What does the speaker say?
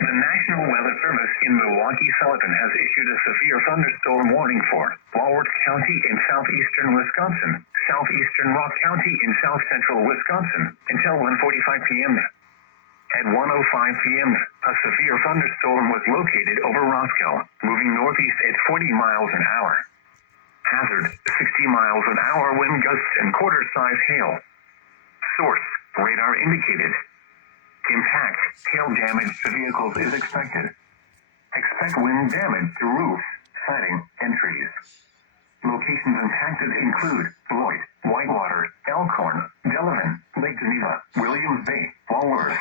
The National Weather Service in Milwaukee-Sullivan has issued a severe thunderstorm warning for Walworth County in southeastern Wisconsin, southeastern Rock County in south central Wisconsin, until 1:45 p.m. At 1:05 p.m., a severe thunderstorm was located over Roscoe, moving northeast at 40 miles an hour. Hazard, 60 miles an hour wind gusts and quarter-size hail. Source, radar indicated. Impact, hail damage to vehicles is expected. Expect wind damage to roofs, siding, and trees. Locations impacted include Lloyd, Whitewater, Elkhorn, Delavan, Lake Geneva, Williams Bay, Walworth,